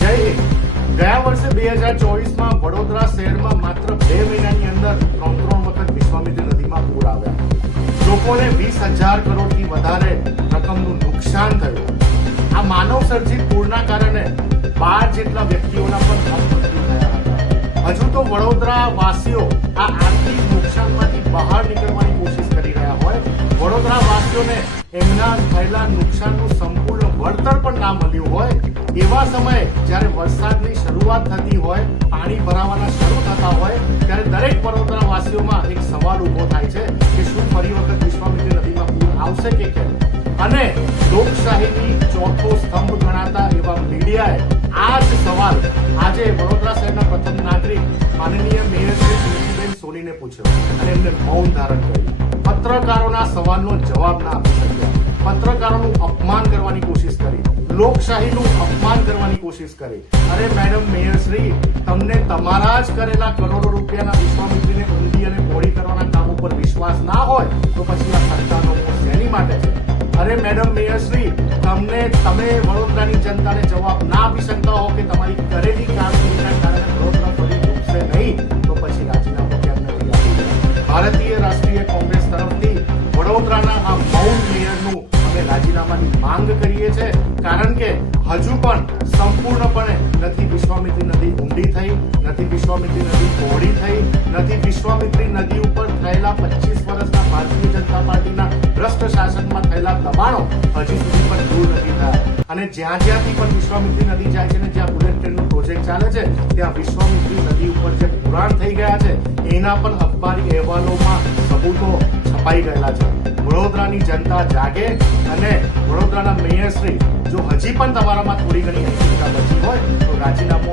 જય હિન્દ। ગયા વર્ષે 2024માં વડોદરા શહેરમાં માત્ર 2 મહિનાની અંદર 3 વખત વિશ્વામિત્રી નદીમાં પૂર આવ્યા। લોકોને 20,000 કરોડથી વધારે રકમનું નુકસાન થયું। આ માનવ સર્જિત પૂરના કારણે 12 જેટલા વ્યક્તિઓના પણ મૃત્યુ થયા હતા। હજુ તો વડોદરા વાસીઓ આ આર્થિક નુકસાનમાંથી બહાર નીકળવાની કોશિશ કરી રહ્યા હોય, વડોદરા વાસીઓને એમના થયેલા નુકસાનનું સંપૂર્ણ વળતર પણ ના મળ્યું હોય, એવા સમયે જ્યારે વરસાદની શરૂઆત થતી હોય, પાણી ભરાવાના શરૂ થતા હોય, ત્યારે દરેક વડોદરા વાસીઓમાં એક સવાલ ઉભો થાય છે કે શું ફરી વખત વિશ્વામિત્રી નદીમાં પૂર આવશે કે કેમ? અને લોકશાહીની ચોથો સ્તંભ ગણાતા એવા મીડિયાએ આ જ સવાલ આજે વડોદરા શહેરના પ્રથમ નાગરિક માનનીય મેયર શ્રી તુલસીબેન સોનીને પૂછ્યો અને એમને મૌન ધારણ કર્યું। પત્રકારોના સવાલનો જવાબ ના આપી શક્યા, પત્રકારોનું અપમાન કરવાની કોશિશ કરી, લોકશાહીનું અપમાન કરવાની કોશિશ કરી। અરે મેડમ મેયર શ્રી, તમને તમારા જ કરેલા કરોડો રૂપિયાના વિશ્વામિત્રીને ઊંધી અને પહોળી કરવાના કામ ઉપર વિશ્વાસ ના હોય તો પછી આ સત્તાનો મોહ શેની માટે છે? અરે મેડમ મેયર શ્રી, તમે વડોદરાની જનતાને જવાબ ના આપી શકતા હો કે તમારી કરેલી કામગીરીના કારણે વડોદરા ફરી ડૂબશે નહીં, તો પછી રાજીનામું કેમ નથી આપ્યું? ભારતીય રાષ્ટ્રીય કોંગ્રેસ તરફથી વડોદરાના આ મૌન મેયરનું અમે રાજીનામાની માંગ કરીએ છીએ, કારણ કે હજુ પણ સંપૂર્ણપણે નથી વિશ્વામિત્રી નદી ઊંડી થઈ, નથી વિશ્વામિત્રી નદી પહોળી થઈ, નથી વિશ્વામિત્રી નદી ઉપર થયેલા 25 વર્ષના ભારતીય જનતા પાર્ટીના ભ્રષ્ટ શાસનમાં થયેલા દબાણો હજી સુધી પણ દૂર નથી થયા। અને જ્યાંથી પણ વિશ્વામિત્રી નદી જાય છે ને જ્યાં બુલેટ ટ્રેનનો પ્રોજેક્ટ ચાલે છે, ત્યાં વિશ્વામિત્રી નદી ઉપર જે પુરાણ થઈ ગયા છે એના પણ અખબારી અહેવાલોમાં સબૂતો છપાઈ ગયેલા છે। વડોદરાની જનતા જાગે અને વડોદરાના મેયર શ્રી, જો હજી પણ તમારામાં થોડી ઘણી અસ્મિતા બચી હોય તો રાજીનામું